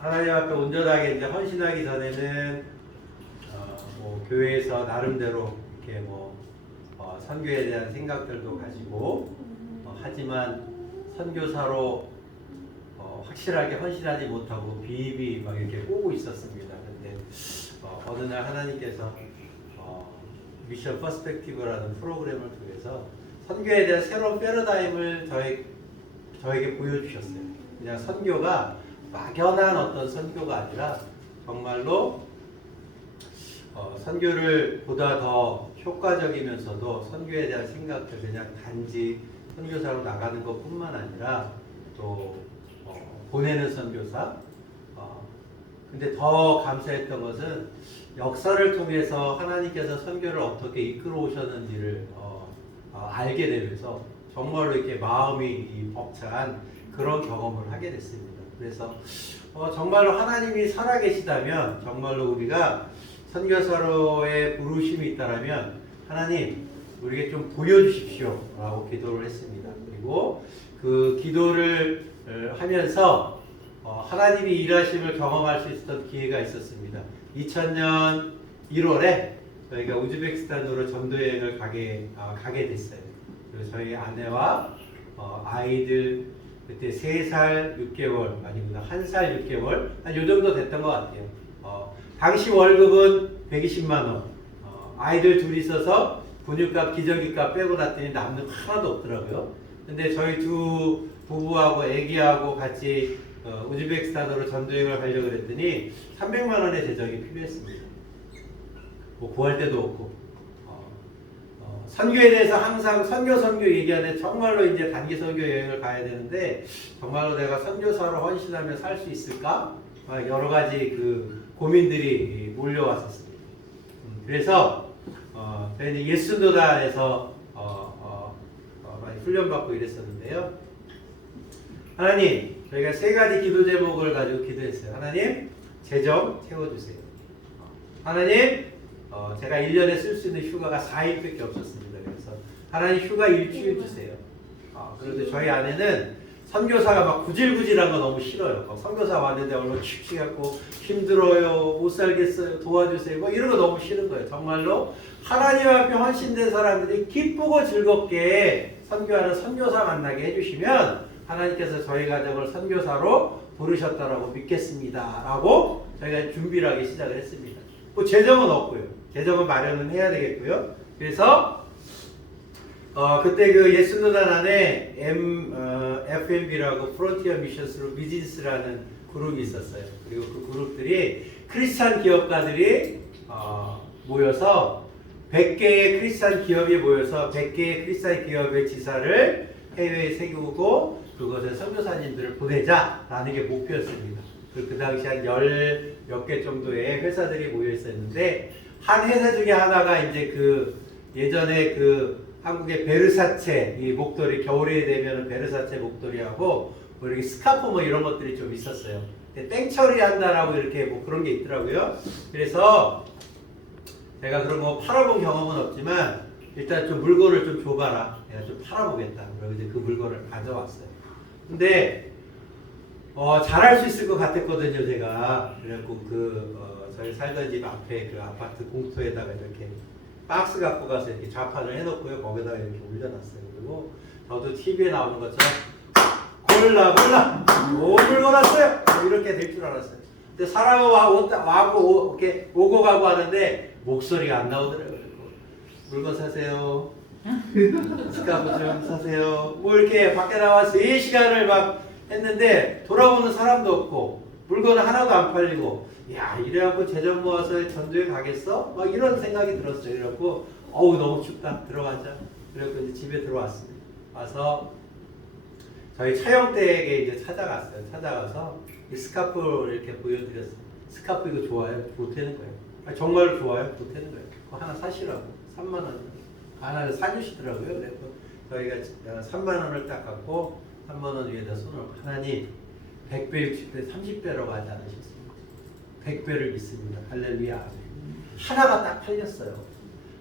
하나님 앞에 온전하게 이제 헌신하기 전에는 뭐 교회에서 나름대로 이렇게 뭐 선교에 대한 생각들도 가지고 하지만 선교사로 확실하게 헌신하지 못하고 비입이 막 이렇게 꼬고 있었습니다. 근데 어느 날 하나님께서 미션 퍼스펙티브라는 프로그램을 통해서 선교에 대한 새로운 패러다임을 저에게 보여주셨어요. 그냥 선교가 막연한 어떤 선교가 아니라 정말로 선교를 보다 더 효과적이면서도 선교에 대한 생각들 그냥 단지 선교사로 나가는 것뿐만 아니라 또 보내는 선교사. 근데 더 감사했던 것은 역사를 통해서 하나님께서 선교를 어떻게 이끌어 오셨는지를 알게 되면서 정말로 이렇게 마음이 벅찬 그런 경험을 하게 됐습니다. 그래서 정말로 하나님이 살아계시다면 정말로 우리가 선교사로의 부르심이 있다면 하나님 우리에게 좀 보여주십시오 라고 기도를 했습니다. 그리고 그 기도를 하면서 하나님이 일하심을 경험할 수 있었던 기회가 있었습니다. 2000년 1월에 저희가 우즈베키스탄으로 전도여행을 가게 됐어요. 그리고 저희 아내와 아이들 그때 3살 6개월 아니구나 1살 6개월 한 요 정도 됐던 것 같아요. 당시 월급은 120만 원. 아이들 둘이 있어서 분유값 기저귀값 빼고 났더니 남는 거 하나도 없더라고요. 근데 저희 두 부부하고 아기하고 같이 우즈베키스탄으로 전도여행을 가려고 그랬더니 300만 원의 재정이 필요했습니다. 뭐 구할 데도 없고 선교에 대해서 항상 선교 얘기하는데 정말로 이제 단기 선교 여행을 가야 되는데 정말로 내가 선교사로 헌신하며 살 수 있을까? 여러 가지 그 고민들이 몰려왔었습니다. 그래서 저희는 예수노다에서 많이 훈련받고 이랬었는데요. 하나님, 저희가 3가지 기도 제목을 가지고 기도했어요. 하나님, 재정 채워주세요. 하나님, 제가 1년에 쓸 수 있는 휴가가 4일밖에 없었습니다. 그래서 하나님 휴가 일주일 주세요. 그런데 저희 아내는 선교사가 막 구질구질한 거 너무 싫어요. 선교사 왔는데 얼른 칙칙하고 힘들어요, 못 살겠어요, 도와주세요. 뭐 이런 거 너무 싫은 거예요. 정말로 하나님 앞에 헌신된 사람들이 기쁘고 즐겁게 선교하는 선교사 만나게 해주시면 하나님께서 저희 가정을 선교사로 부르셨다라고 믿겠습니다. 라고 저희가 준비를 하기 시작을 했습니다. 뭐 재정은 없고요. 재정은 마련은 해야 되겠고요. 그래서 그때 그 예수노단 안에 FMB라고 프론티어 미션스로 비즈니스라는 그룹이 있었어요. 그리고 그 그룹들이 크리스찬 기업가들이 모여서 100개의 크리스찬 기업이 모여서 100개의 크리스찬 기업의 지사를 해외에 세우고 그것에 선교사님들을 보내자라는 게 목표였습니다. 그 당시 한 10몇 개 정도의 회사들이 모여 있었는데 한 회사 중에 하나가 이제 그 예전에 그 한국의 베르사체 이 목도리 겨울에 되면은 베르사체 목도리하고 뭐 이렇게 스카프 뭐 이런 것들이 좀 있었어요. 땡처리 한다라고 이렇게 뭐 그런 게 있더라고요. 그래서 제가 그런 거 팔아본 경험은 없지만 일단 좀 물건을 좀 줘봐라. 내가 좀 팔아보겠다. 그래서 이제 그 물건을 가져왔어요. 근데 잘할 수 있을 것 같았거든요, 제가. 그래갖고 저희 살던 집 앞에 그 아파트 공터에다가 이렇게 박스 갖고 가서 이렇게 좌판을 해놓고요. 거기다가 이렇게 올려놨어요. 그리고 저도 TV에 나오는 것처럼 골라 오 물건 왔어요. 이렇게 될 줄 알았어요. 근데 사람은 와고 이렇게 오고 가고 하는데 목소리가 안 나오더라고요. 물건 사세요. 스카프 좀 사세요. 뭐 이렇게 밖에 나와서 4시간을 막 했는데 돌아오는 사람도 없고 물건은 하나도 안 팔리고 야 이래갖고 재정 모아서 전도에 가겠어? 막 이런 생각이 들었어요. 그래갖고 어우 너무 춥다 들어가자. 그래갖고 이제 집에 들어왔습니다. 와서 저희 차영댁에 이제 찾아갔어요. 찾아가서 이 스카프를 이렇게 보여드렸어요. 스카프 이거 좋아요? 보태는 거예요. 정말 좋아요? 보태는 거예요. 그거 하나 사시라고 3만 원 하나를 사주시더라고요. 그래서 저희가 3만 원을 딱 갖고 3만 원 위에다 손을 하나님 100배, 60배, 30배라고 하지 않으셨습니까? 100배를 믿습니다. 할렐루야. 하나가 딱 팔렸어요.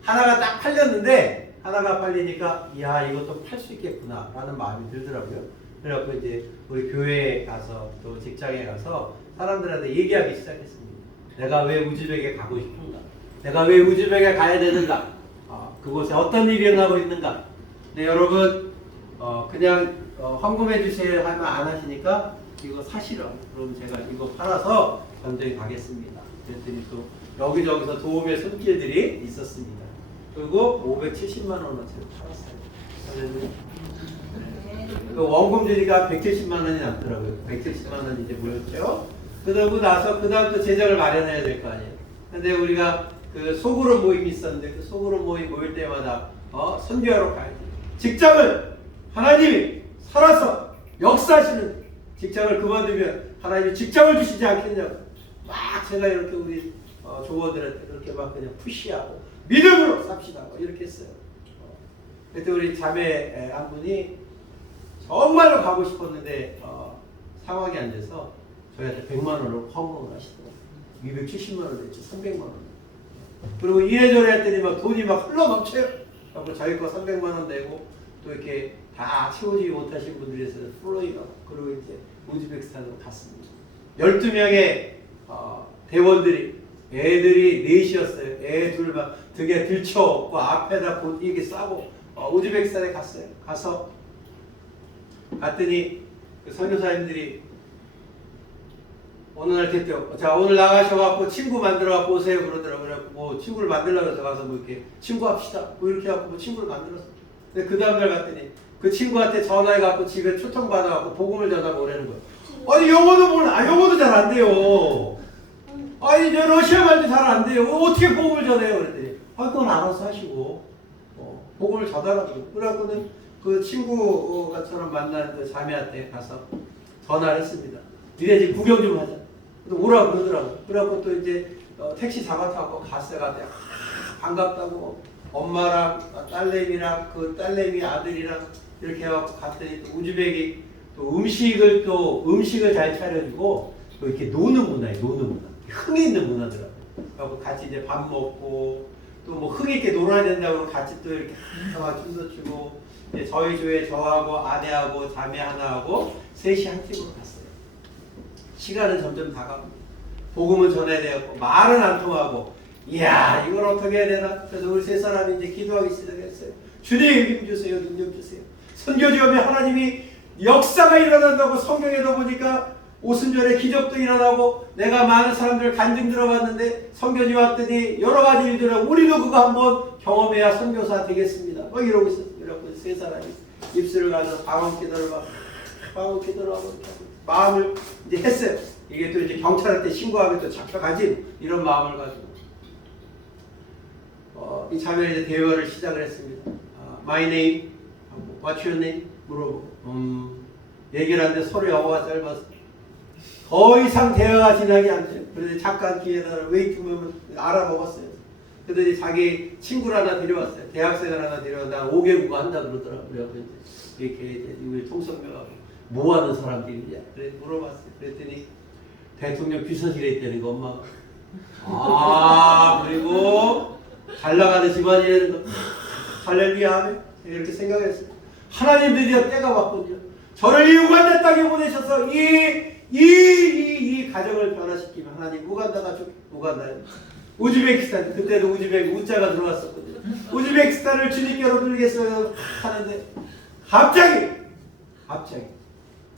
하나가 딱 팔렸는데 하나가 팔리니까 야 이것도 팔 수 있겠구나 라는 마음이 들더라고요. 그래갖고 이제 우리 교회에 가서 또 직장에 가서 사람들한테 얘기하기 시작했습니다. 내가 왜 우즈벡에 가고 싶은가? 내가 왜 우즈벡에 가야 되는가? 그곳에 어떤 일이 일어나고 있는가? 근데 여러분 그냥 헌금해 주세요 하면 안 하시니까 이거 사시라. 그럼 제가 이거 팔아서 전쟁 가겠습니다. 그랬더니 또 여기저기서 도움의 손길들이 있었습니다. 그리고 570만 원어치를 팔았어요. 그 원금 주니까 170만 원이 남더라고요. 170만 원이 이제 모였죠. 그러고 나서 그 다음 또 재정을 마련해야 될 거 아니에요. 근데 우리가 그 소그룹 모임이 있었는데 그 소그룹 모임 모일 때마다 선교하러 가야 돼요. 직장을 하나님이 살아서 역사하시는 직장을 그만두면 하나님이 직장을 주시지 않겠냐고 막 제가 이렇게 우리 조원들한테 그렇게 막 그냥 푸시하고 믿음으로 삽시다 이렇게 했어요. 그때 우리 자매 한 분이 정말로 가고 싶었는데 상황이 안 돼서 저희한테 100만 원을 헌금을 하시더라고요. 270만 원 냈죠. 300만 원. 그리고 이래저래 했더니 막 돈이 막 흘러 넘쳐요. 그리고 자기 거 300만 원 내고 또 이렇게 다 채우지 못하신 분들에서 플로이가 그리고 이제 우즈베키스탄으로 갔습니다. 12명의 대원들이 애들이 넷이었어요. 애 둘 막 등에 들쳐업고 앞에다 이게 싸고 우즈베키스탄에 갔어요. 갔더니 그 선교사님들이 어느 날 됐대요. 자 오늘 나가셔갖고 친구 만들어갖고 오세요 그러더라고요. 그래갖고 뭐 친구를 만들려고 해서 가서 뭐 이렇게 친구합시다 뭐 이렇게 해갖고 뭐 친구를 만들었어. 근데 그 다음날 갔더니 그 친구한테 전화해갖고 집에 초청받아갖고 복음을 전하고 오라는 거예요. 아니 영어도 몰라. 영어도 잘 안 돼요. 아니 저 러시아 말도 잘 안 돼요. 어떻게 복음을 전해요? 그랬더니 그건 알아서 하시고 복음을 전하라고. 그래갖고는 그 친구가처럼 만난 그 자매한테 가서 전화를 했습니다. 니네 집 구경 좀 하자. 오라고 그러더라고. 그래갖고 또 이제 택시 잡아타고 갔어요. 갔더니 반갑다고 엄마랑 딸내미랑 그 딸내미 아들이랑 이렇게 해갖고 갔더니 또 우즈벡이 또 음식을 잘 차려주고 또 이렇게 노는 문화예요. 노는 문화. 흥이 있는 문화더라고요. 그래갖고 같이 이제 밥 먹고 또 뭐 흥 있게 놀아야 된다고 같이 또 이렇게 막 춤도 추고 이제 저희 조에 저하고 아내하고 자매 하나하고 셋이 한 팀으로 갔어요. 시간은 점점 다가옵니다. 복음은 전해야 되었고 말은 안 통하고 이야 이걸 어떻게 해야 되나? 그래서 우리 세 사람이 이제 기도하기 시작했어요. 주님 힘 주세요. 능력 주세요. 선교지업에 하나님이 역사가 일어난다고 성경에도 보니까 오순절에 기적도 일어나고 내가 많은 사람들 간증 들어봤는데 선교지 왔더니 여러 가지 일들을 우리도 그거 한번 경험해야 선교사 되겠습니다. 막 이러고 있었어요. 그래서 세 사람이 입술을 가져서 방언 기도를 하고 마음을 이제 했어요. 이게 또 이제 경찰한테 신고하면 또 잡혀가지 이런 마음을 가지고 이 자매는 이제 대화를 시작을 했습니다. My name, what's your name? 물어보고 얘기를 하는데 서로 영어가 짧아서 더 이상 대화가 진행이 안 돼요. 그래서 잠깐 기회에다 웨이팅룸을 알아먹었어요. 그랬더니 자기 친구를 하나 데려왔어요. 대학생을 하나 데려와서 난 5개국어 한다 그러더라고요. 그래서 이렇게 우리 통성명하고 뭐 하는 사람들이냐? 그래서 물어봤어요. 그랬더니 대통령 비서실에 있다는 거 엄마가. 그리고 잘 나가는 집안이라는 거. 할렐루야 하면 이렇게 생각했어요. 하나님 드디어 때가 왔군요. 저를 이 우간다 땅에 보내셔서 이 가정을 변화시키면 하나님 우간다가 우즈베키스탄 그때도 우즈벡 우자가 들어왔었거든요. 우즈베키스탄을 주님께로 돌리겠어요 하는데 갑자기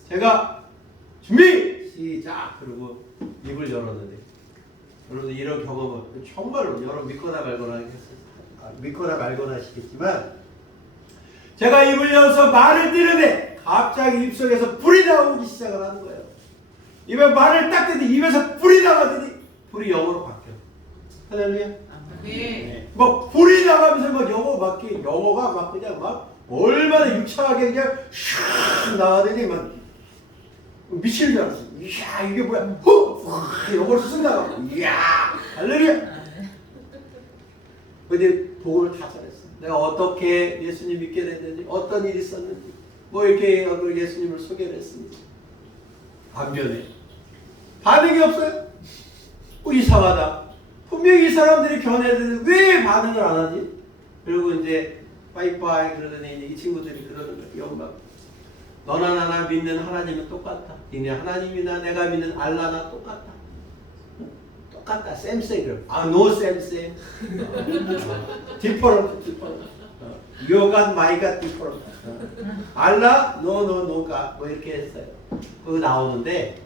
제가 준비 시작 그러고 입을 열었는데 여러분 이런 경험은 정말로 여러분 믿거나 말거나 하시겠지만 제가 입을 열어서 말을 띄는데 갑자기 입속에서 불이 나오기 시작을 하는 거예요. 입에 말을 딱 대더니 입에서 불이 나가더니 불이 영어로 바뀌어. 할렐루야. 네. 막 불이 나가면서 막 영어가 막 그냥 막 얼마나 유창하게 그냥 슉 나가더니 막 미칠 줄 알았어. 이야 이게 뭐야? 영어로 쓱 나가고. 이야 할렐루야. 근데 복음을 다 잘했어. 내가 어떻게 예수님 믿게 됐는지 어떤 일이 있었는지 뭐 이렇게 예수님을 소개를 했습니다. 반면에 반응이 없어요. 이상하다. 분명히 이 사람들이 견해들은 왜 반응을 안 하지? 그리고 이제 빠이빠이 그러더니 이 친구들이 그러는 거예요. 영감. 너나 나나 믿는 하나님은 똑같다. 니네 하나님이나 내가 믿는 알라나 똑같다. 똑같다. 쌤쌤. no 쌤쌤. different. You got my got different. 알라 no got 뭐 이렇게 했어요. 그거 나오는데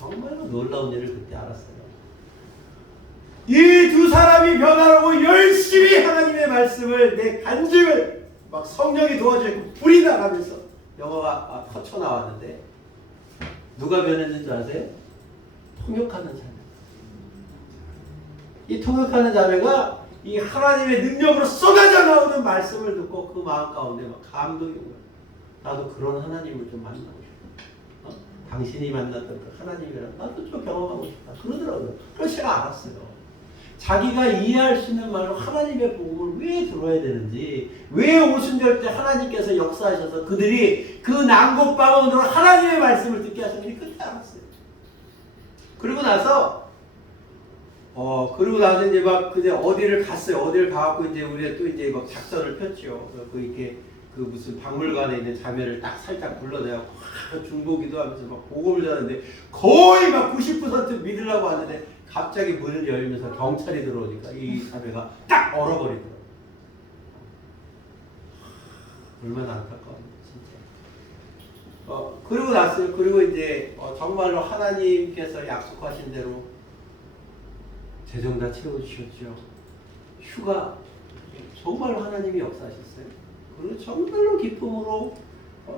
정말로 놀라운 일을 그때 알았어요. 이 두 사람이 변화하고 열심히 하나님의 말씀을 내 간증을 막 성령이 도와주고 불이 나가면서 영어가 터쳐 나왔는데 누가 변했는 줄 아세요? 통역하는 자매. 이 통역하는 자매가 이 하나님의 능력으로 쏟아져 나오는 말씀을 듣고 그 마음 가운데 막 감동이 오고 나도 그런 하나님을 좀 만나고 싶다. 당신이 만났던 그 하나님이랑 나도 좀 경험하고 싶다. 그러더라고요. 그래서 제가 알았어요. 자기가 이해할 수 있는 말로 하나님의 복음을 왜 들어야 되는지, 왜 오순절 때 하나님께서 역사하셔서 그들이 그 난곳방언으로 하나님의 말씀을 듣게 하셨는지 그때 알았어요. 그리고 나서 이제 막 그제 어디를 갔어요. 어디를 가갖고 이제 우리가 또 이제 막 작전을 폈죠. 그 이렇게 그 무슨 박물관에 있는 자매를 딱 살짝 불러내고 중보기도 하면서 막 복음을 전하는데 거의 막 90% 믿으려고 하는데 갑자기 문을 열면서 경찰이 들어오니까 이 자매가 딱 얼어버리더라고요. 얼마나 안타까운데 진짜. 그리고 났어요. 그리고 이제 정말로 하나님께서 약속하신 대로 재정 다 채워주셨죠. 휴가 정말로 하나님이 역사하셨어요. 그리고 정말로 기쁨으로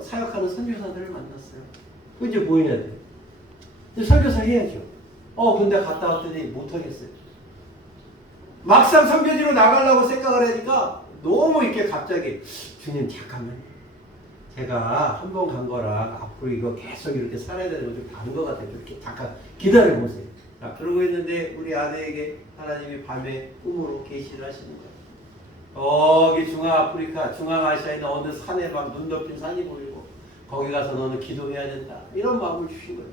사역하는 선교사들을 만났어요. 그 이제 뭐 해야 돼요? 이제 선교사 해야죠. 근데 갔다 왔더니 못하겠어요. 막상 선교지로 나가려고 생각을 하니까 너무 이렇게 갑자기 주님 잠깐만요. 제가 한 번 간 거랑 앞으로 이거 계속 이렇게 살아야 되는 거 좀 다른 것 같아요. 이렇게 잠깐 기다려보세요. 그러고 있는데 우리 아내에게 하나님이 밤에 꿈으로 계시를 하시는 거예요. 여기 중앙아프리카, 중앙아시아에 있는 어느 산에 막 눈 덮인 산이 보이고 거기 가서 너는 기도해야 된다. 이런 마음을 주신 거예요.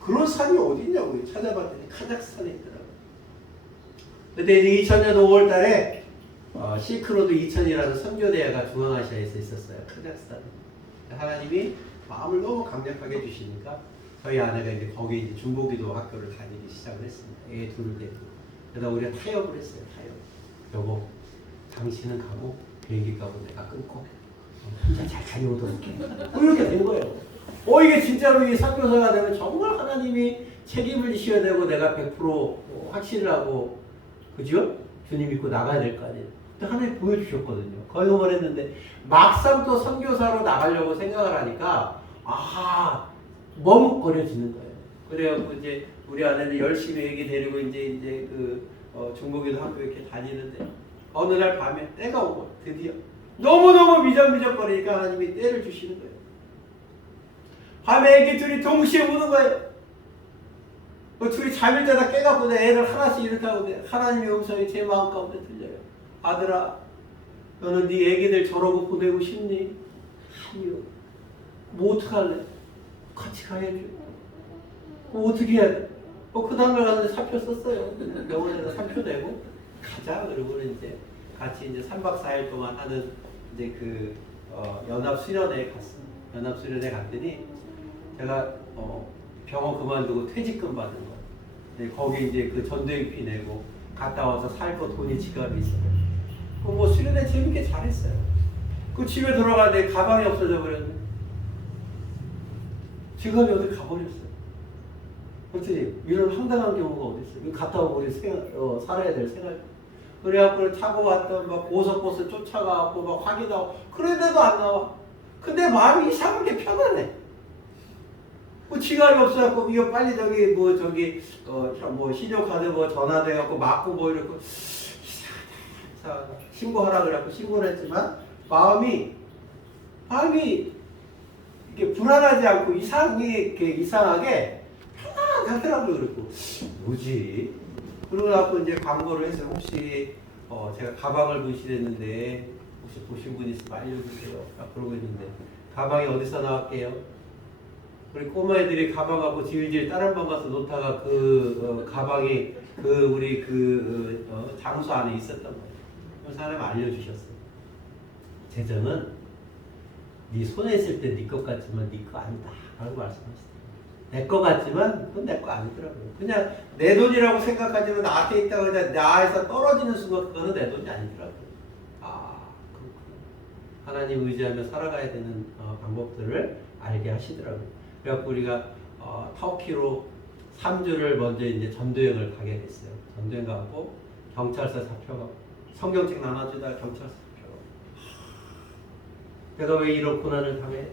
그런 산이 어디 있냐고요. 찾아봤더니 카자흐스탄에 있더라고요. 그때 이제 2000년 5월 달에 실크로드 2000이라는 선교대회가 중앙아시아에서 있었어요. 카자흐스탄에. 하나님이 마음을 너무 강력하게 주시니까 저희 아내가 이제 거기 이제 중보기도 학교를 다니기 시작을 했습니다. 애 둘을 데리고. 그래서 우리가 타협을 했어요. 타협. 여보, 당신은 가고 비행기 가고 내가 끊고 혼자 잘 다녀오도록 해. 이렇게 된 거예요. 이게 진짜로 이 선교사가 되면 정말 하나님이 책임을 지셔야 되고 내가 100% 확신을 하고 그죠? 주님 믿고 나가야 될 거 아니에요. 근데 하나님 보여주셨거든요. 거기서만 했는데 막상 또 선교사로 나가려고 생각을 하니까 머뭇거려지는 거예요. 그래갖고 이제 우리 아내는 열심히 애기 데리고 이제 그 중국에도 학교 이렇게 다니는데 어느 날 밤에 때가 오고 드디어 너무너무 미적미적거리니까 하나님이 때를 주시는 거예요. 밤에 애기 둘이 동시에 우는 거예요. 둘이 잠일 때다 깨갖고 내 애를 하나씩 이렇게 하고 하나님의 음성이 제 마음 가운데 들려요. 아들아, 너는 네 애기들 저러고 보내고 싶니? 아니요. 뭐 어떡할래? 같이 가야죠. 어떻게 해야 돼? 그 다음날 가서 사표 썼어요. 병원에서 사표 내고 가자. 그러고는 이제 같이 이제 3박 4일 동안 하는 이제 그 연합수련회에 갔습니다. 연합수련회 갔더니 제가 병원 그만두고 퇴직금 받은 거. 거기 이제 그 전도행비 내고 갔다 와서 살 거 돈이 지갑이 있어요. 뭐 수련회 재밌게 잘했어요. 그 집에 들어가는데 가방이 없어져 버렸네. 지갑이 어디 가버렸어요. 어떻게 이런 황당한 경우가 어디 있어요? 갔다 오고 우리 살아야 될 생활. 그래갖고 타고 왔던 막 고속버스 쫓아가고 막 확인하고 그런데도 안 나와. 근데 마음이 이상하게 편안해. 지갑이 없어갖고 이거 빨리 뭐 신용카드 뭐 전화돼갖고 맞고 뭐 이러고 이상하다. 신고하라 그래갖고 신고를 했지만 마음이 이게 불안하지 않고 이상하게 편안하더라고요. 그랬고 뭐지? 그러고 나서 이제 광고를 해서 혹시 제가 가방을 분실했는데 혹시 보신 분 있으면 알려주세요. 그러고 있는데 가방이 어디서 나왔게요? 우리 꼬마애들이 가방하고 질질 다른 방 가서 놓다가 그 가방이 우리 장소 안에 있었단 말이에요. 그 사람이 알려주셨어요. 재정은 네 손에 있을 때 네 것 같지만 네 거 아니다 라고 말씀하시더라고요. 내 거 같지만 그건 내 거 아니더라고요. 그냥 내 돈이라고 생각하지만 나한테 있다가 그냥 나에서 떨어지는 순간 그거는 내 돈이 아니더라고요. 아, 그렇구나. 하나님 의지하며 살아가야 되는 방법들을 알게 하시더라고요. 그래갖고 우리가 터키로 3주를 먼저 이제 전도여행을 가게 됐어요. 전도여행 가고 경찰서 잡혀가고 성경책 나눠주다 경찰서 잡혀가고 내가 왜 이런 고난을 당해?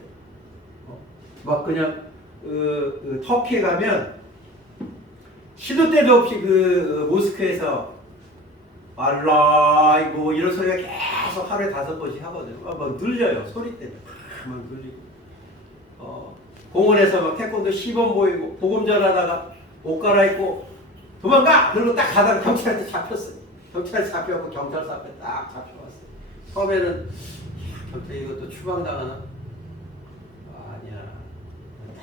막 그냥 터키에 가면 시도 때도 없이 모스크에서 알라 뭐 이런 소리가 계속 하루에 5번씩 하거든요. 막 눌려요. 소리 때문에 막 눌리고 공원에서 막 태권도 시범 보이고 복음 전하다가 옷 갈아입고 도망가! 그러고 딱 가다가 경찰한테 잡혔어요. 경찰한테 잡혀갖고 경찰서 앞에 딱 잡혀왔어요. 처음에는 경찰 이것도 추방당하나? 아니야.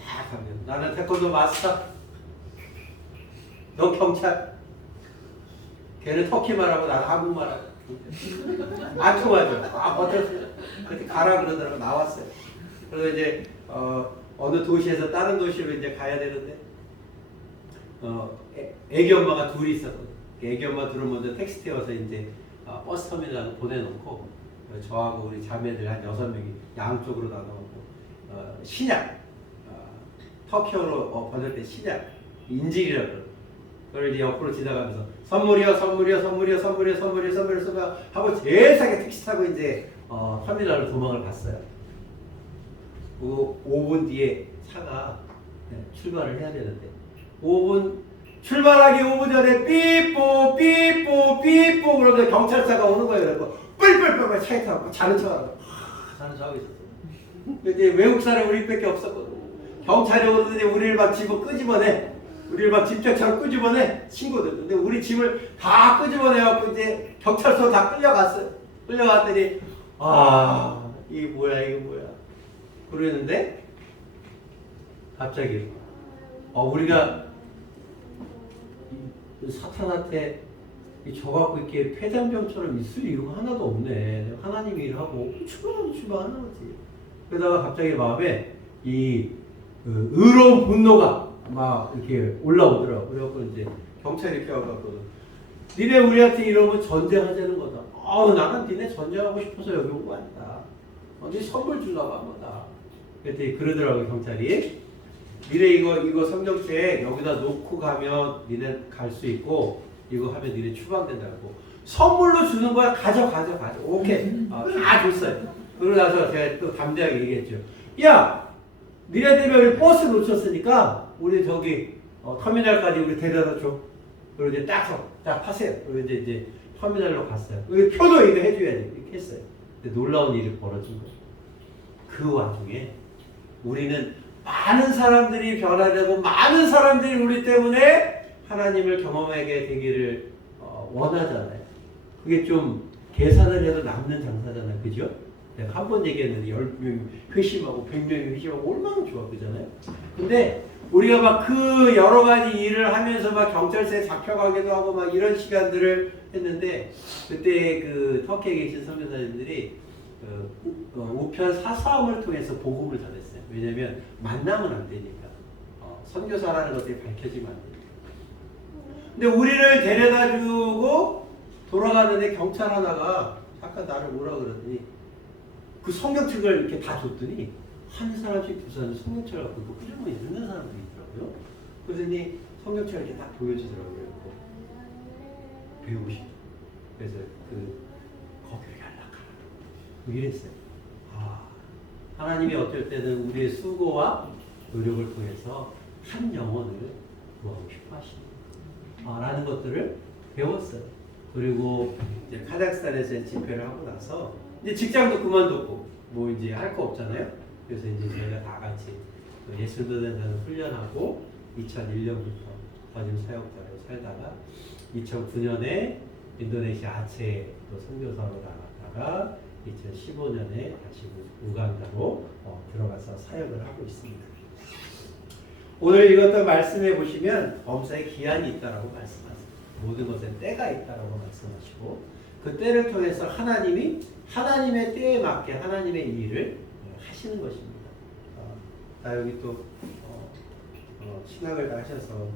딱 하면 나는 태권도 마스터. 너 경찰. 걔는 터키말 하고 나는 한국말 하고. 안 통하죠. 버텼어요. 그렇게 가라 그러더라고 나왔어요. 그래서 이제 어느 도시에서 다른 도시로 이제 가야 되는데 애기 엄마가 둘이 있었거든요. 애기 엄마 둘은 먼저 택시 태워서 이제 버스 터미널에 보내놓고 저하고 우리 자매들 한 6명이 양쪽으로 나눠놓고 신약 터키어로 번역된 신약 인질이라고 그래요. 그걸 이제 옆으로 지나가면서 선물이요 하고 제일 싸게 택시 타고 이제 터미널로 도망을 갔어요. 그 5분 뒤에 차가 출발을 해야 되는데 출발하기 5분 전에 삐뽀 그러면서 경찰차가 오는 거예요. 그래서 뿔뿔뿔 차에 타고 자는 척하고 있었어요. 근데 외국 사람 우리밖에 없었거든. 경찰이 오는데 우리를 막 집어 끄집어내. 우리를 막 집적처럼 끄집어내 친구들. 근데 우리 집을 다 끄집어내갖고 이제 경찰서 다 끌려갔어요. 끌려갔더니 이게 뭐야 그러는데 갑자기 우리가 사탄한테 저 갖고 이렇게 폐장병처럼 있을 이유가 하나도 없네. 하나님이 일하고 출발하는 거지. 그러다가 갑자기 마음에 이 의로운 분노가 막 이렇게 올라오더라고. 그래갖고 이제 경찰이 이렇게 와갖고 니네 우리한테 이러면 전쟁하자는 거다. 나는 니네 전쟁하고 싶어서 여기 온 거 아니다. 니 선물 주려고 한 거다. 그랬더니 그러더라고 경찰이. 니네 이거 성경책 여기다 놓고 가면 니네 갈 수 있고 이거 하면 니네 추방된다고. 선물로 주는 거야. 가져. 오케이. 다 줬어요. 그러고 나서 제가 또 담대하게 얘기했죠. 야! 니네 때문에 우리 버스 놓쳤으니까 우리 저기 터미널까지 우리 데려다 줘. 그리고 이제 딱 파세요. 그리고 이제 터미널로 갔어요. 표도 이거 해줘야지. 이렇게 했어요. 근데 놀라운 일이 벌어진 거죠. 그 와중에 우리는 많은 사람들이 변화되고 많은 사람들이 우리 때문에 하나님을 경험하게 되기를 원하잖아요. 그게 좀 계산을 해도 남는 장사잖아요. 그죠? 내가 한 번 얘기했는데 10명이 회심하고 100명이 회심하고 얼마나 좋아. 그잖아요. 근데 우리가 막 그 여러 가지 일을 하면서 막 경찰서에 잡혀가기도 하고 막 이런 시간들을 했는데 그때 그 터키에 계신 선교사님들이 우편 사서함을 통해서 복음을 전했어요. 왜냐면 만나면 안 되니까. 선교사라는 것들이 밝혀지면 안 되니까. 근데 우리를 데려다주고 돌아가는데 경찰 하나가 잠깐 나를 뭐라 그러더니 그 성경책을 이렇게 다 줬더니 한 사람씩 두 사람씩 성경책을 갖고 꾸준히 읽는 사람들이 있더라고요. 그러더니 성경책을 이렇게 딱 보여주더라고요. 배우고 싶어. 그래서 거기를 연락하라. 이랬어요. 하나님이 어쩔 때는 우리의 수고와 노력을 통해서 한 영혼을 구하고 싶어 하시는 라는 것들을 배웠어요. 그리고 이제 카자흐스탄에서 집회를 하고 나서 이제 직장도 그만뒀고 뭐 이제 할 거 없잖아요. 그래서 이제 저희가 다 같이 예술도전사는 훈련하고 2001년부터 거짓 사역자로 살다가 2009년에 인도네시아 아체에 또 선교사로 나갔다가 2015년에 다시 우간다로 들어가서 사역을 하고 있습니다. 오늘 읽었던 말씀에 보시면 범사에 기한이 있다라고 말씀하세요. 모든 것에 때가 있다라고 말씀하시고 그 때를 통해서 하나님이 하나님의 때에 맞게 하나님의 일을 하시는 것입니다. 나 여기 또 신학을 다 하셔서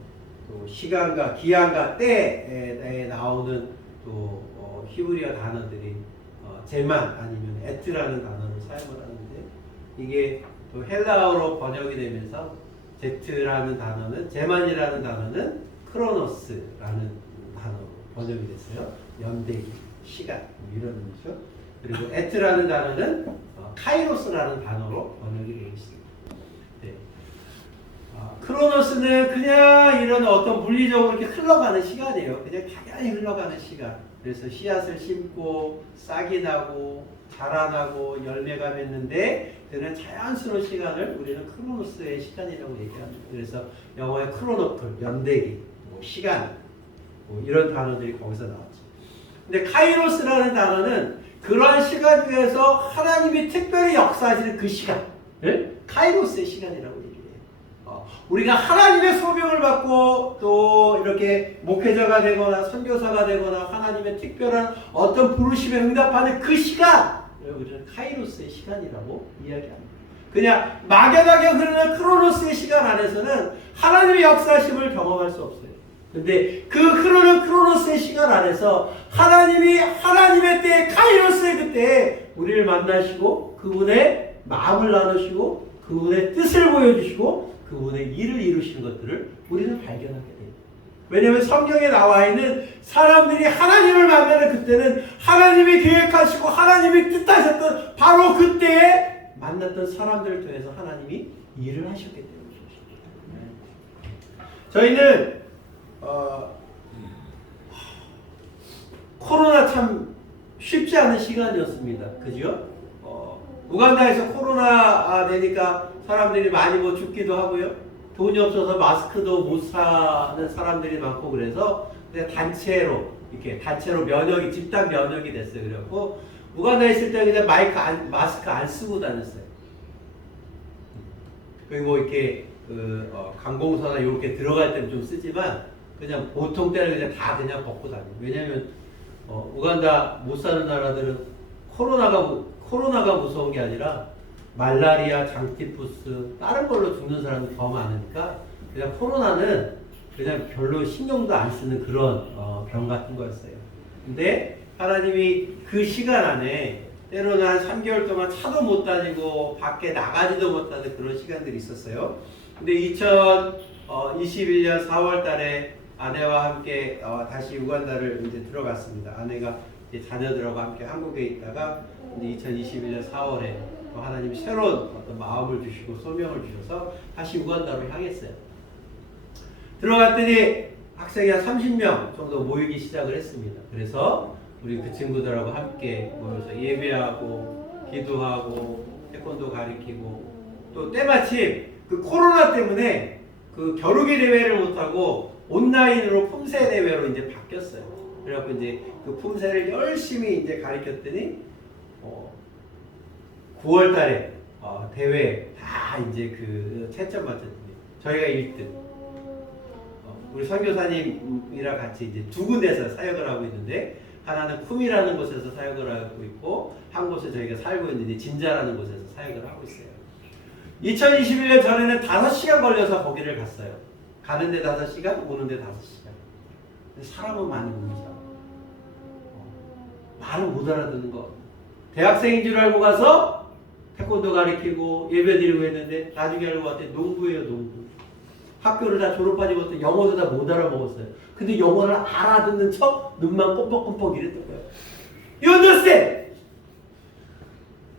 또 시간과 기한과 때에 나오는 또 히브리어 단어들이 제만 아니면 에트라는 단어를 사용을 하는데 이게 또 헬라어로 번역이 되면서 제트라는 단어는 제만이라는 단어는 크로노스라는 단어로 번역이 됐어요. 연대기, 시간 이런 의미죠. 그리고 에트라는 단어는 카이로스라는 단어로 번역이 되어 있습니다. 네. 크로노스는 그냥 이런 어떤 물리적으로 이렇게 흘러가는 시간이에요. 그냥 당연히 흘러가는 시간. 그래서 씨앗을 심고 싹이 나고 자라나고 열매가 맺는데 그는 자연스러운 시간을 우리는 크로노스의 시간이라고 얘기합니다. 그래서 영어의 크로노클, 연대기, 시간 이런 단어들이 거기서 나왔죠. 근데 카이로스라는 단어는 그러한 시간 중에서 하나님이 특별히 역사하시는 그 시간을 카이로스의 시간이라고 얘기해요. 우리가 하나님의 소명을 받고 또 이렇게 목회자가 되거나 선교사가 되거나 하나님의 특별한 어떤 부르심에 응답하는 그 시간, 우리는 카이로스의 시간이라고 이야기합니다. 그냥 막연하게 흐르는 크로노스의 시간 안에서는 하나님의 역사심을 경험할 수 없어요. 근데 그 흐르는 크로노스의 시간 안에서 하나님이 하나님의 때 카이로스의 그때 우리를 만나시고 그분의 마음을 나누시고 그분의 뜻을 보여주시고 그분의 일을 이루시는 것들을 우리는 발견하게 돼요. 왜냐하면 성경에 나와 있는 사람들이 하나님을 만나는 그때는 하나님이 계획하시고 하나님이 뜻하셨던 바로 그때에 만났던 사람들을 통해서 하나님이 일을 하셨기 때문에 저희는 코로나 참 쉽지 않은 시간이었습니다. 그죠? 우간다에서 코로나 되니까 사람들이 많이 뭐 죽기도 하고요. 돈이 없어서 마스크도 못 사는 사람들이 많고 그래서 단체로 면역이 집단 면역이 됐어요. 그래갖고 우간다에 있을 때 그냥 마스크 안 쓰고 다녔어요. 그리고 이렇게 관공서나 이렇게 들어갈 때는 좀 쓰지만 그냥 보통 때는 그냥 다 그냥 벗고 다녀요. 왜냐면 우간다 못 사는 나라들은 코로나가 무서운 게 아니라 말라리아, 장티푸스 다른 걸로 죽는 사람이 더 많으니까 그냥 코로나는 그냥 별로 신경도 안 쓰는 그런 병 같은 거였어요. 근데 하나님이 그 시간 안에 때로는 한 3개월 동안 차도 못 다니고 밖에 나가지도 못하는 그런 시간들이 있었어요. 근데 2021년 4월 달에 아내와 함께 다시 우간다를 이제 들어갔습니다. 아내가 이제 자녀들하고 함께 한국에 있다가 이제 2021년 4월에 또 하나님이 새로운 어떤 마음을 주시고 소명을 주셔서 다시 우간다로 향했어요. 들어갔더니 학생이 한 30명 정도 모이기 시작을 했습니다. 그래서 우리 그 친구들하고 함께 모여서 예배하고 기도하고 태권도 가르치고 또 때마침 그 코로나 때문에 그 겨루기 대회를 못하고 온라인으로 품새 대회로 이제 바뀌었어요. 그래갖고 이제 그 품새를 열심히 이제 가르쳤더니 9월 달에 대회 다 이제 그 채점 맞췄더니 저희가 1등. 우리 선교사님이랑 같이 이제 두 군데서 사역을 하고 있는데 하나는 쿰이라는 곳에서 사역을 하고 있고 한 곳에 저희가 살고 있는데 진자라는 곳에서 사역을 하고 있어요. 2021년 전에는 5시간 걸려서 거기를 갔어요. 가는데 5시간, 오는데 5시간. 사람은 많이 모이죠. 말은 못 알아듣는 거. 대학생인 줄 알고 가서 태권도 가르치고 예배드리고 했는데 나중에 알고 봤더니 농부예요, 농부. 학교를 다 졸업하지 못해 영어도 다 못 알아먹었어요. 근데 영어를 알아듣는 척 눈만 껌뻑껌뻑 이랬던 거예요. You understand?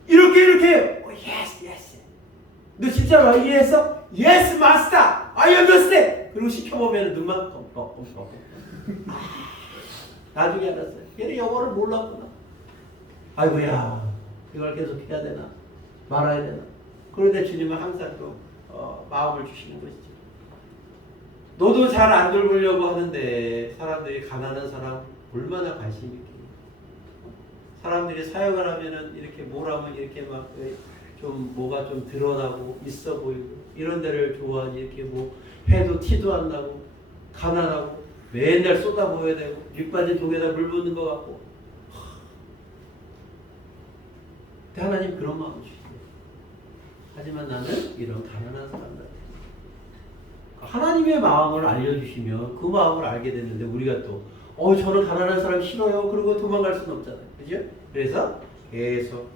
이렇게 yes, yes. 너 진짜로 이해했어? Yes, master. I understand. 그리고 시켜보면 눈만 껌뻑껌뻑. 나중에 알았어요. 얘는 영어를 몰랐구나. 아이고야, 이걸 계속 해야 되나? 말아야 되나? 그런데 주님은 항상 또 마음을 주시는 것이죠. 너도 잘 안 돌보려고 하는데 사람들이 가난한 사람 얼마나 관심 있게. 사람들이 사역을 하면은 이렇게 뭘 하면 이렇게 막 좀 뭐가 좀 드러나고 있어 보이고 이런 데를 좋아하니 이렇게 뭐 해도 티도 안 나고 가난하고 맨날 쏟아부어야 되고 밑빠진 독에다 물 붓는 것 같고. 하나님 그런 마음 주시대요. 하지만 나는 이런 가난한 사람들. 하나님의 마음을 알려주시면 그 마음을 알게 되는데 우리가 또 저는 가난한 사람 싫어요. 그러고 도망갈 수는 없잖아요. 그죠? 그래서 계속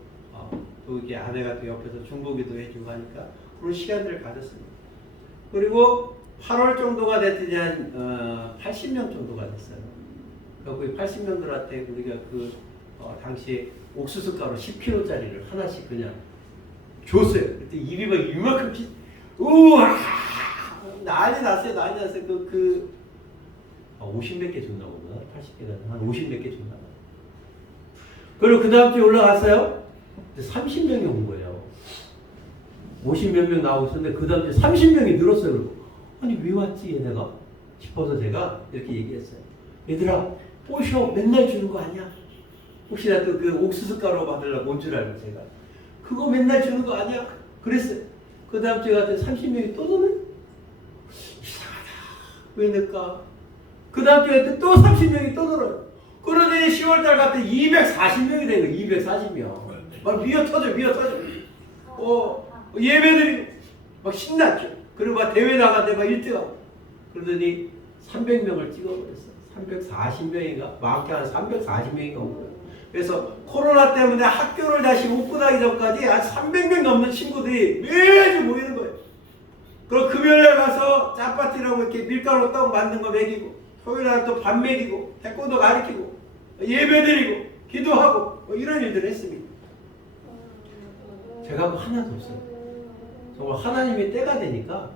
또 이게 아내가 또 옆에서 중보기도 해주고 하니까 그런 시간들을 가졌습니다. 그리고 8월 정도가 됐더니 한 80명 정도가 됐어요. 그 80명들한테 우리가 당시에 옥수수 가루 10kg짜리를 하나씩 그냥 줬어요. 그때 입이 막 이만큼씩 우와 난리 났어요. 50몇 개 줬나 보다. 80개는 한 50몇 개 줬나 보다. 그리고 그 다음 주에 올라갔어요. 30명이 온 거예요. 50몇 명 나오고 있었는데 그 다음 주에 30명이 늘었어요. 그리고 아니 왜 왔지 얘네가 싶어서 제가 이렇게 얘기했어요. 얘들아 뽀쇼 맨날 주는 거 아니야? 혹시나 또 그 옥수수 가루 받으려고 온 줄 알고 제가 그거 맨날 주는 거 아니야? 그랬어요. 그 다음 주에 갔더니 30명이 또 넣네? 이상하다. 왜 넣을까? 그 다음 주에 갔더니 또 30명이 또 늘어요. 그러더니 10월달 갔더니 240명이 된 거예요. 240명. 막 미어 터져. 예배들이 막 신났죠. 그리고 막 대회 나갔는데 막 1등하고. 그러더니 300명을 찍어버렸어요. 340명인가? 많게 한 340명인가 온 거예요. 그래서 코로나 때문에 학교를 다시 오픈하기 전까지 한 300명 넘는 친구들이 매주 모이는 거예요. 그리고 금요일에 가서 짜파티라고 이렇게 밀가루 떡 만든 거 먹이고, 토요일에 또 밥 먹이고, 태권도 가르치고, 예배 드리고, 기도하고, 이런 일들을 했습니다. 제가 뭐 하나도 없어요. 정말 하나님의 때가 되니까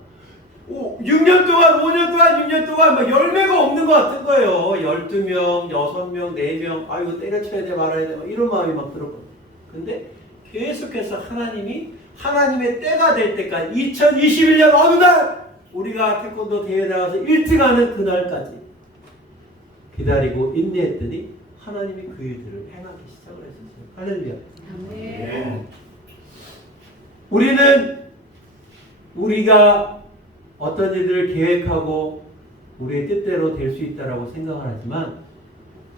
6년 동안, 5년 동안, 6년 동안 뭐 열매가 없는 것 같은 거예요. 12명, 6명, 4명, 이거 때려쳐야 돼, 말아야 돼, 이런 마음이 막 들었거든요. 근데 계속해서 하나님의 때가 될 때까지, 2021년 어느 날, 우리가 태권도 대회 나가서 1등하는 그날까지 기다리고 인내했더니 하나님이 그 일들을 행하기 시작을 했었어요. 할렐루야. 네. 우리가 어떤 일들을 계획하고 우리의 뜻대로 될 수 있다라고 생각을 하지만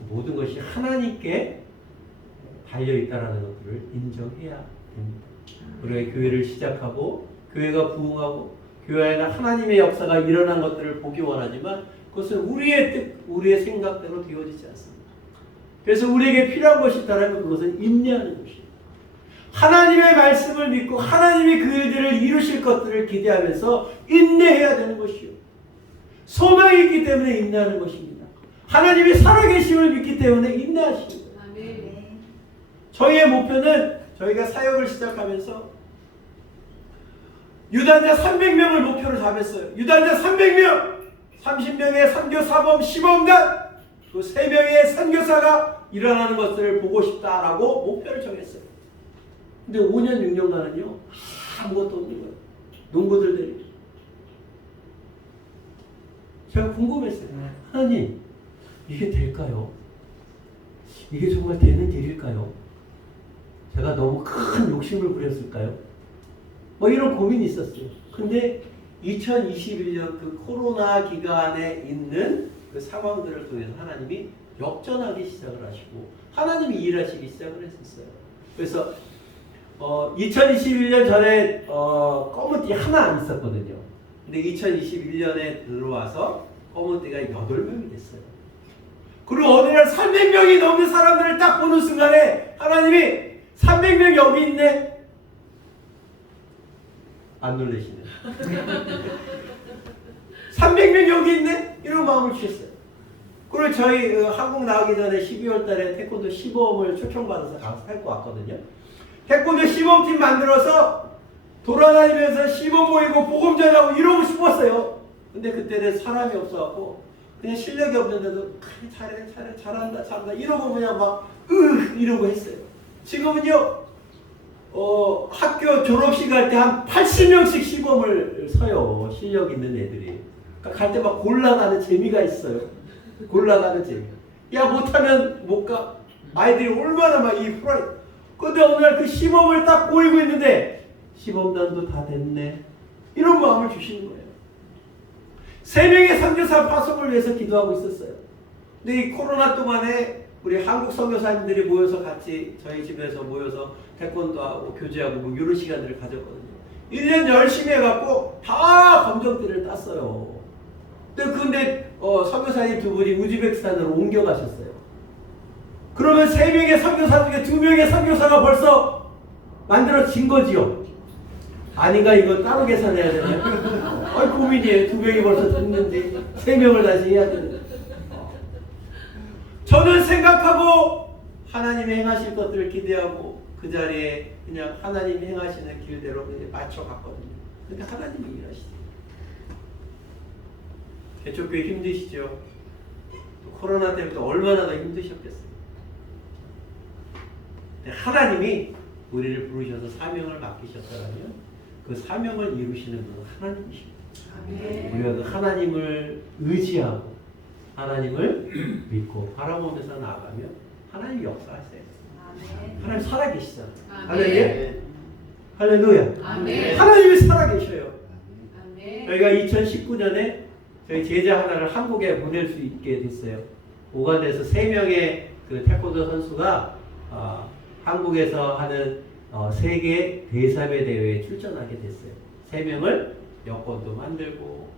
모든 것이 하나님께 달려있다라는 것들을 인정해야 됩니다. 우리가 교회를 시작하고 교회가 부흥하고 교회 안에 하나님의 역사가 일어난 것들을 보기 원하지만 그것은 우리의 뜻, 우리의 생각대로 되어지지 않습니다. 그래서 우리에게 필요한 것이 있다면 그것은 인내하는 것입니다. 하나님의 말씀을 믿고 하나님이 그 일들을 이루실 것들을 기대하면서 인내해야 되는 것이요. 소망이 있기 때문에 인내하는 것입니다. 하나님이 살아계심을 믿기 때문에 인내하십니다. 저희의 목표는 저희가 사역을 시작하면서 유단자 300명을 목표로 잡았어요. 유단자 300명! 30명의 선교사범 시범단! 그 3명의 선교사가 일어나는 것을 보고 싶다라고 목표를 정했어요. 근데 5년, 6년간은요, 아무것도 없는 거예요. 농부들 데리고. 제가 궁금했어요. 하나님, 이게 될까요? 이게 정말 되는 일일까요? 제가 너무 큰 욕심을 부렸을까요? 이런 고민이 있었어요. 근데 2021년 그 코로나 기간에 있는 그 상황들을 통해서 하나님이 역전하기 시작을 하시고 하나님이 일하시기 시작을 했었어요. 그래서 2021년 전에 검은띠 하나 안 있었거든요. 근데 2021년에 들어와서 검은띠가 8명이 됐어요. 그리고 어느 날 300명이 넘는 사람들을 딱 보는 순간에 하나님이 300명 여기 있네? 안 놀라시네. 300명 여기 있네? 이런 마음을 주셨어요. 그리고 저희 한국 나가기 전에 12월 달에 태권도 시범을 초청받아서 가서 할 거 왔거든요. 태권도 시범팀 만들어서 돌아다니면서 시범 모이고 복음 전하고 이러고 싶었어요. 근데 그때는 사람이 없어갖고 그냥 실력이 없는데도 잘한다 이러고 그냥 막 이러고 했어요. 지금은요 학교 졸업식 할 때 한 80명씩 시범을 서요. 실력 있는 애들이. 그러니까 갈 때 막 골라가는 재미가 있어요. 골라가는 재미. 야 못하면 못 가. 아이들이 얼마나 막 이 프라이드. 근데 오늘 그 시범을 딱 보이고 있는데 시범단도 다 됐네. 이런 마음을 주시는 거예요. 3명의 선교사 파송을 위해서 기도하고 있었어요. 근데 이 코로나 동안에 우리 한국 선교사님들이 모여서 같이 저희 집에서 모여서 태권도하고 교제하고 뭐 이런 시간들을 가졌거든요. 1년 열심히 해갖고 다 검정띠를 땄어요. 근데 선교사님 두 분이 우즈베키스탄으로 옮겨가셨어요. 그러면 3명의 선교사 중에 2명의 선교사가 벌써 만들어진 거지요. 아닌가? 이거 따로 계산해야 되나요? 고민이에요. 2명이 벌써 됐는데 3명을 다시 해야 되는데. 저는 생각하고 하나님이 행하실 것들을 기대하고 그 자리에 그냥 하나님이 행하시는 길대로 맞춰갔거든요. 근데 하나님이 일하시죠. 개척교회 힘드시죠? 코로나 때문에 얼마나 더 힘드셨겠어요. 하나님이 우리를 부르셔서 사명을 맡기셨다면 그 사명을 이루시는 분은 하나님이십니다. 우리가 그 하나님을 의지하고 하나님을 믿고 바라보면서 나아가면 하나님이 역사하세요. 하나님 살아계시잖아요. 할렐루야. 할렐루야. 하나님이 살아계셔요. 저희가 2019년에 저희 제자 하나를 한국에 보낼 수 있게 됐어요. 오간다에서 3명의 그 태권도 선수가 한국에서 하는 세계 대사회 대회에 출전하게 됐어요. 3명을 여권도 만들고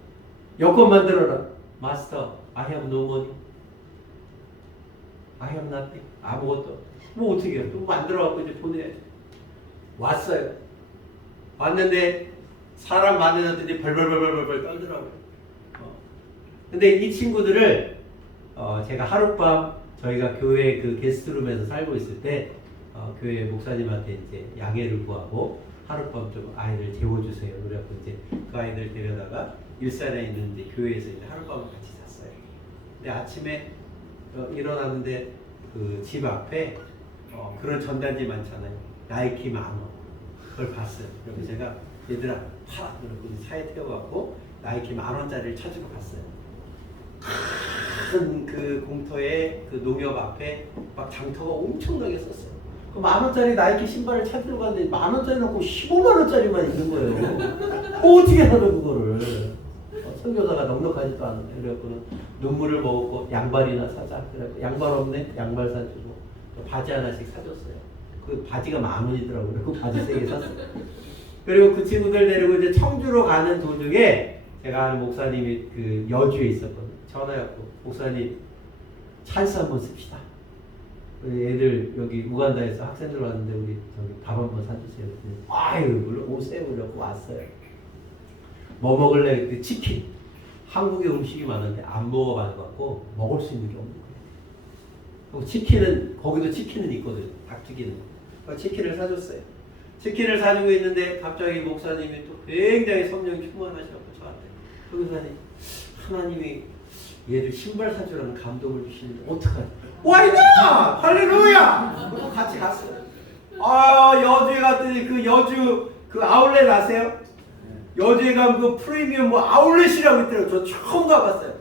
여권 만들어라. 마스터, I have no money. I have nothing. 아무것도. 뭐 어떻게 해요? 또 만들어갖고 이제 보내야죠. 왔어요. 왔는데 사람 만나더니 벌벌벌벌벌 떨더라고요. 근데 이 친구들을 제가 하룻밤 저희가 교회 그 게스트룸에서 살고 있을 때 교회 목사님한테 이제 양해를 구하고 하룻밤 좀 아이들 재워주세요. 그래갖고 이제 그 아이들 데려다가 일산에 있는 이제 교회에서 이제 하룻밤을 같이 잤어요. 근데 아침에 일어났는데 그 집 앞에 그런 전단지 많잖아요. 나이키 10,000원. 그걸 봤어요. 그래서 제가 얘들아 팔아. 그러고 차에 태워갖고 나이키 10,000원짜리를 찾으러 갔어요. 큰 그 공터에 그 농협 앞에 막 장터가 엄청나게 썼어요. 그 10,000원짜리 나이키 신발을 찾으러 갔는데 10,000원짜리 놓고 150,000원짜리만 있는 거예요. 어떻게 사요 그거를? 선교사가 넉넉하지도 않은데 그래갖고는 눈물을 먹었고 양발이나 사자. 그래갖고 양발 없네? 양발 사주고 바지 하나씩 사줬어요. 그 바지가 10,000원이더라고요. 그 바지 3개 샀어요. 그리고 그 친구들 데리고 이제 청주로 가는 도중에 제가 아는 목사님이 그 여주에 있었거든요. 전화였고 목사님 찬스 한번 씁시다. 애들 여기 우간다에서 학생들 왔는데 우리 저기 밥 한번 사주세요. 아유 물론 오세요. 그래갖고 왔어요. 뭐 먹을래? 그 치킨. 한국에 음식이 많은데 안 먹어봐갖고 먹을 수 있는 게 없는 거예요. 그리고 치킨은 거기도 치킨은 있거든요. 닭튀기는. 치킨을 사줬어요. 치킨을 사주고 있는데 갑자기 목사님이 또 굉장히 성령이 충만하셔서 저한테 목사님 하나님이 얘들 신발 사주라는 감동을 주시는데 어떡하지? 와이나 할렐루야! 그리고 같이 갔어요. 여주에 갔더니 그 여주 그 아울렛 아세요? 여주에 가면 그 프리미엄 뭐 아울렛이라고 있더라고요. 저 처음 가봤어요.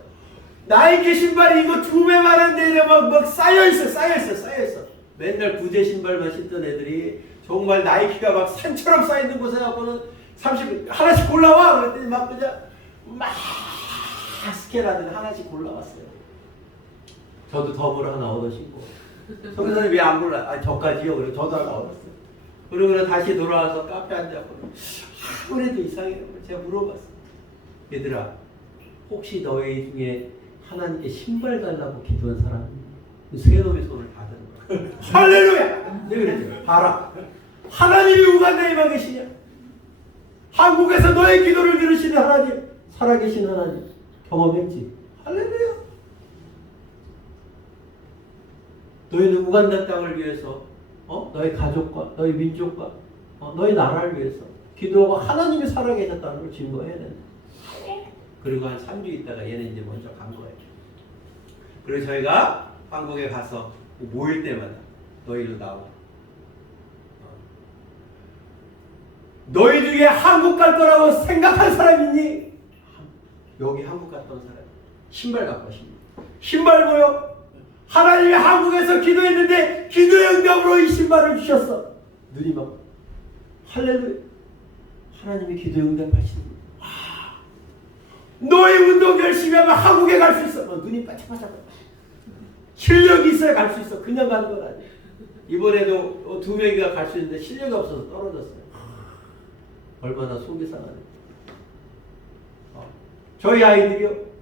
나이키 신발이 이거 2배만 한데 막 쌓여있어. 맨날 구제 신발만 신던 애들이 정말 나이키가 막 산처럼 쌓이는 곳에 가고는 30 하나씩 골라와 그랬더니 막 그냥 막 스케일하더니 하나씩 골라왔어요. 저도 덤으로 하나 얻어 신고 선교사님 왜 안 골라? 저까지요. 그리고 저도 하나 얻었어요. 그리고 다시 돌아와서 카페 앉아서 아무래도 이상해요. 제가 물어봤어요. 얘들아 혹시 너희 중에 하나님께 신발 달라고 기도한 사람 세 놈의 손을 다 드는 거야. 할렐루야! 네 그랬죠. 봐라. 하나님이 우간다에 만 계시냐? 한국에서 너의 기도를 들으시는 하나님, 살아계신 하나님 경험했지. 할렐루야. 너희는 우간다 땅을 위해서 너희 가족과 너희 민족과 너희 나라를 위해서 기도하고 하나님이 살아계셨다는 걸 증거해야 된다. 그리고 한 3주 있다가 얘는 이제 먼저 간 거예요. 그리고 저희가 한국에 가서 모일 때마다 너희로 나와. 너희 중에 한국 갈 거라고 생각한 사람 있니? 여기 한국 갔다 온 사람. 신발 갖고 왔습니다. 신발 보여? 하나님이 한국에서 기도했는데 기도의 응답으로 이 신발을 주셨어. 눈이 막 할렐루야. 하나님이 기도의 응답하시는 거야. 너희 운동 열심히 하면 한국에 갈 수 있어. 눈이 반짝반짝. 실력이 있어야 갈 수 있어. 그냥 가는 건 아니야. 이번에도 2명이가 갈 수 있는데 실력이 없어서 떨어졌어요. 얼마나 속이 상하네. 저희 아이들이요.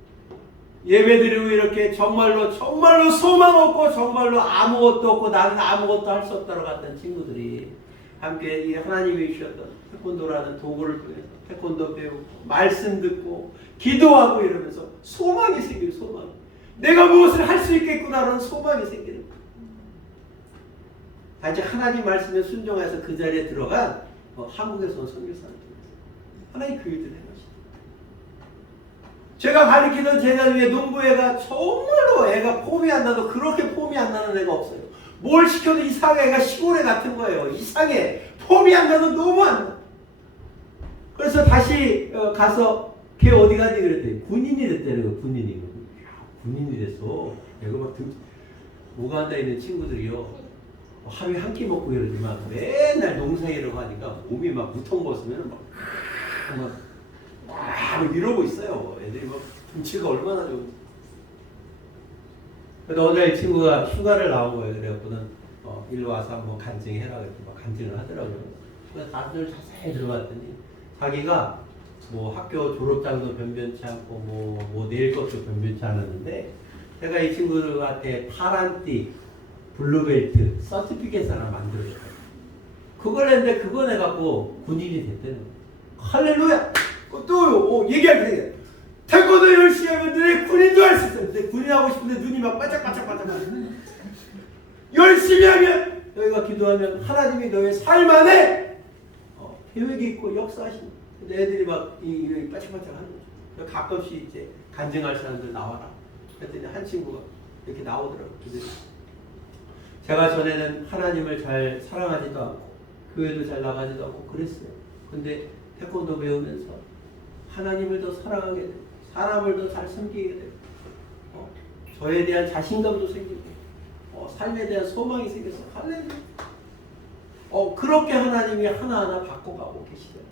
예배드리고 이렇게 정말로 소망 없고 정말로 아무것도 없고 나는 아무것도 할 수 없다고 갔던 친구들이 함께 이 하나님이 주셨던 태권도라는 도구를 통해서 태권도 배우고 말씀 듣고 기도하고 이러면서 소망이 생겨요. 소망. 내가 무엇을 할 수 있겠구나라는 소망이 생기는 거예요. 단지 하나님 말씀에 순종해서 그 자리에 들어간 한국에서 온 선교사님 하나님 그 일들을 해가시죠. 제가 가르치던 제자 중에 농부애가 정말로 애가 폼이 안 나도 그렇게 폼이 안 나는 애가 없어요. 뭘 시켜도 이상해. 애가 시골애 같은 거예요. 이상해. 폼이 안 나도 너무 안 나. 그래서 다시 가서 걔 어디 가지 그랬더니 군인이 됐다는 거예요. 군인이. 군인이 됐어. 내가 막 우간다에 있는 친구들이요. 하루에 한 끼 먹고 이러지만 맨날 농사일을 하니까 몸이 막 무통 벗으면 막 이러고 있어요. 애들이 막 등치가 얼마나 좋은지. 그래서 어제 이 친구가 휴가를 나온 거예요. 그래갖고는 일로 와서 한번 간증해라 그랬더니 막 간증을 하더라고요. 그래서 다들 자세히 들어봤더니 자기가 뭐 학교 졸업장도 변변치 않고 뭐 내일 것도 변변치 않았는데 제가 이 친구들한테 파란띠 블루벨트 서티피켓 하나 만들어줬어요. 그걸 했는데 그거 내갖고 군인이 됐다는 거예요. 할렐루야! 또 얘기할 때 태권도 열심히 하면 내 군인도 할 수 있어. 근데 군인 하고 싶은데 눈이 막 반짝반짝반짝 열심히 하면 너희가 기도하면 하나님이 너의 삶 안에 계획이 있고 역사하시는 거예요. 근데 애들이 막 이 반짝반짝 하는 거죠. 가끔씩 이제 간증할 사람들 나와라. 그랬더니 한 친구가 이렇게 나오더라고요. 제가 전에는 하나님을 잘 사랑하지도 않고 교회도 잘 나가지도 않고 그랬어요. 근데 태권도 배우면서 하나님을 더 사랑하게 되고 사람을 더 잘 섬기게 되고 저에 대한 자신감도 생기고 삶에 대한 소망이 생겨서 할렐루야. 그렇게 하나님이 하나하나 바꿔가고 계시더라고요.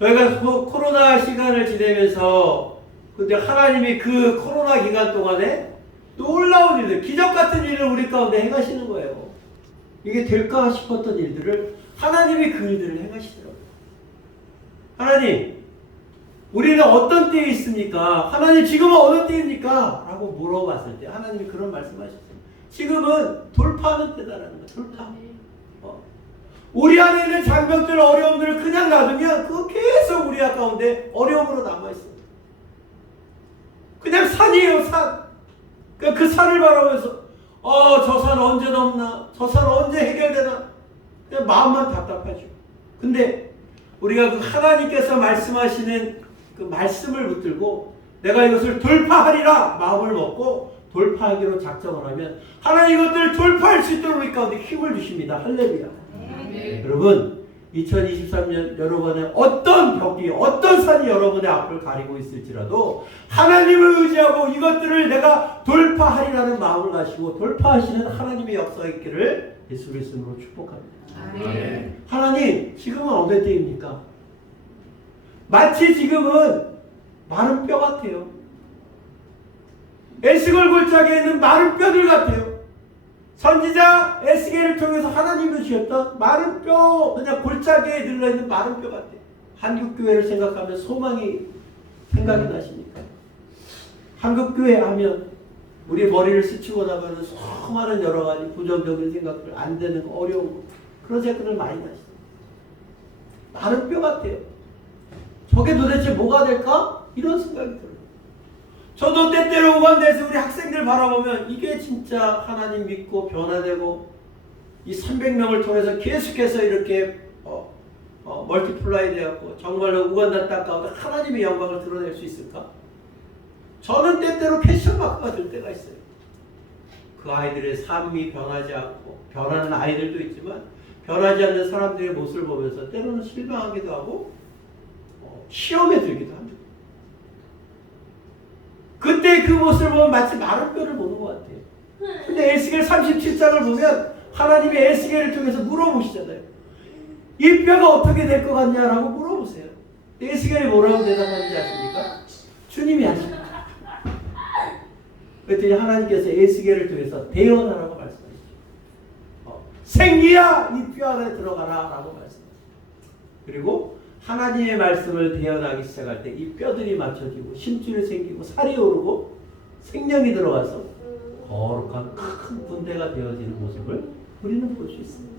저희가 코로나 시간을 지내면서 근데 하나님이 그 코로나 기간 동안에 놀라운 일들, 기적 같은 일을 우리 가운데 행하시는 거예요. 이게 될까 싶었던 일들을 하나님이 그 일들을 행하시더라고요. 하나님, 우리는 어떤 때에 있습니까? 하나님, 지금은 어느 때입니까? 라고 물어봤을 때 하나님이 그런 말씀하셨어요. 지금은 돌파하는 때다라는 거예요. 돌파. 우리 안에 있는 장벽들, 어려움들을 그냥 놔두면 그거 계속 우리 가운데 어려움으로 남아있어요. 그냥 산이에요, 산. 그 산을 바라보면서 저 산 언제 넘나? 저 산 언제 해결되나? 그냥 마음만 답답하죠. 근데 우리가 그 하나님께서 말씀하시는 그 말씀을 붙들고 내가 이것을 돌파하리라 마음을 먹고 돌파하기로 작정을 하면 하나님 이것들을 돌파할 수 있도록 우리 가운데 힘을 주십니다. 할렐루야. 네. 여러분 2023년 여러분의 어떤 벽이 어떤 산이 여러분의 앞을 가리고 있을지라도 하나님을 의지하고 이것들을 내가 돌파하리라는 마음을 가지고 돌파하시는 하나님의 역사가 있기를 예수 그리스도로 축복합니다. 네. 하나님 지금은 어느 때입니까? 마치 지금은 마른 뼈 같아요. 에스겔 골짜기에 있는 마른 뼈들 같아요. 선지자 에스겔을 통해서 하나님이 주셨던 마른 뼈, 그냥 골짜기에 들러있는 마른 뼈 같아요. 한국교회를 생각하면 소망이 생각이 나십니까? 한국교회 하면 우리 머리를 스치고 나면 수많은 여러 가지 부정적인 생각들, 안 되는 거, 어려운 거, 그런 생각들을 많이 나시죠. 마른 뼈 같아요. 저게 도대체 뭐가 될까? 이런 생각이 들어요. 저도 때때로 우간다에서 우리 학생들 바라보면 이게 진짜 하나님 믿고 변화되고 이 300명을 통해서 계속해서 이렇게 멀티플라이 되었고 정말로 우간다 땅 가운데 하나님의 영광을 드러낼 수 있을까? 저는 때때로 패션 마크가 될 때가 있어요. 그 아이들의 삶이 변하지 않고 변하는 아이들도 있지만 변하지 않는 사람들의 모습을 보면서 때로는 실망하기도 하고 시험에 들기도 합니다. 그때 그 모습을 보면 마치 마른 뼈를 보는 것 같아요. 근데 에스겔 37장을 보면 하나님이 에스겔을 통해서 물어보시잖아요. 이 뼈가 어떻게 될 것 같냐라고 물어보세요. 에스겔이 뭐라고 대답하는지 아십니까? 주님이 아십니다. 그랬더니 하나님께서 에스겔을 통해서 대언하라고 말씀하시죠. 생기야 이 뼈 안에 들어가라 라고 말씀하시죠. 그리고 하나님의 말씀을 대언하기 시작할 때 이 뼈들이 맞춰지고 심줄이 생기고 살이 오르고 생명이 들어가서 거룩한 큰 군대가 되어지는 모습을 우리는 볼 수 있습니다.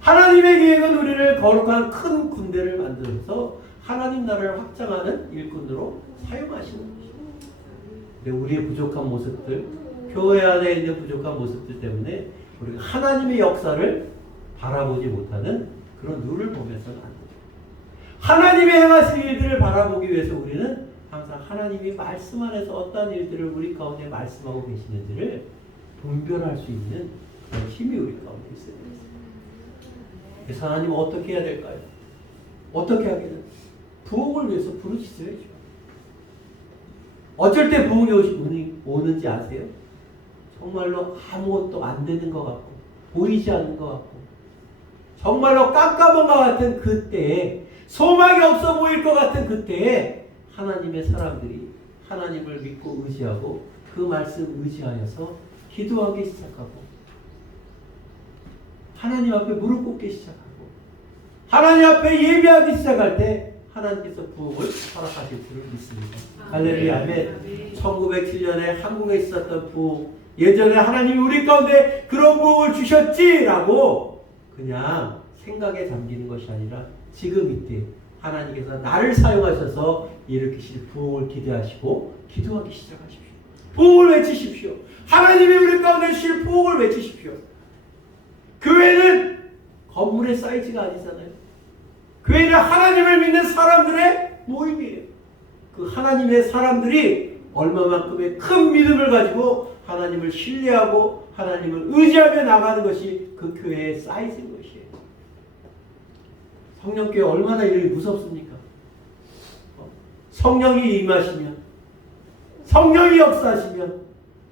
하나님의 계획은 우리를 거룩한 큰 군대를 만들어서 하나님 나라를 확장하는 일꾼으로 사용하시는 것입니다. 근데 우리의 부족한 모습들, 교회 안에 있는 부족한 모습들 때문에 우리가 하나님의 역사를 바라보지 못하는 그런 눈을 보면서는 안 됩니다. 하나님의 행하실 일들을 바라보기 위해서 우리는 항상 하나님이 말씀 안에서 어떤 일들을 우리 가운데 말씀하고 계시는지를 분별할 수 있는 그런 힘이 우리 가운데 있어야 되겠습니다. 그래서 하나님은 어떻게 해야 될까요? 어떻게 하게 될까요? 부흥을 위해서 부르시셔야죠. 어쩔 때 부흥이 오는지 아세요? 정말로 아무것도 안 되는 것 같고 보이지 않는 것 같고 정말로 깜깜한 것 같은 그때에 소망이 없어 보일 것 같은 그때에 하나님의 사람들이 하나님을 믿고 의지하고 그 말씀 의지하여서 기도하기 시작하고 하나님 앞에 무릎 꿇기 시작하고 하나님 앞에 예배하기 시작할 때 하나님께서 부흥을 허락하실 줄을 믿습니다. 할렐루야. 아멘. 1907년에 한국에 있었던 부흥, 예전에 하나님이 우리 가운데 그런 부흥을 주셨지라고 그냥 생각에 잠기는 것이 아니라 지금 이때 하나님께서 나를 사용하셔서 일으키실 부흥을 기대하시고 기도하기 시작하십시오. 부흥을 외치십시오. 하나님이 우리 가운데 주실 부흥을 외치십시오. 교회는 건물의 사이즈가 아니잖아요. 교회는 하나님을 믿는 사람들의 모임이에요. 그 하나님의 사람들이 얼마만큼의 큰 믿음을 가지고 하나님을 신뢰하고 하나님을 의지하며 나가는 것이 그 교회의 사이즈인 것이에요. 성령교회 얼마나 이름이 무섭습니까? 성령이 임하시면 성령이 역사하시면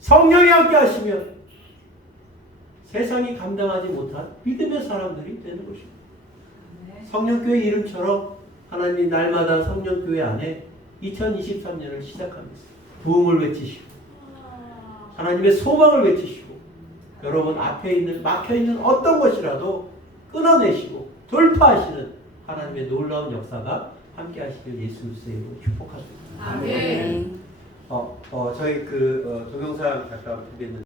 성령이 함께 하시면 세상이 감당하지 못한 믿음의 사람들이 되는 것입니다. 성령교회 이름처럼 하나님이 날마다 성령교회 안에 2023년을 시작합니다. 부흥을 외치시고 하나님의 소망을 외치시고 여러분 앞에 있는 막혀있는 어떤 것이라도 끊어내시고 돌파하시는 하나님의 놀라운 역사가 함께 하시길 예수 그리스도의 이름으로 축복합니다. 아멘. 저희 동영상 잠깐 준비했는데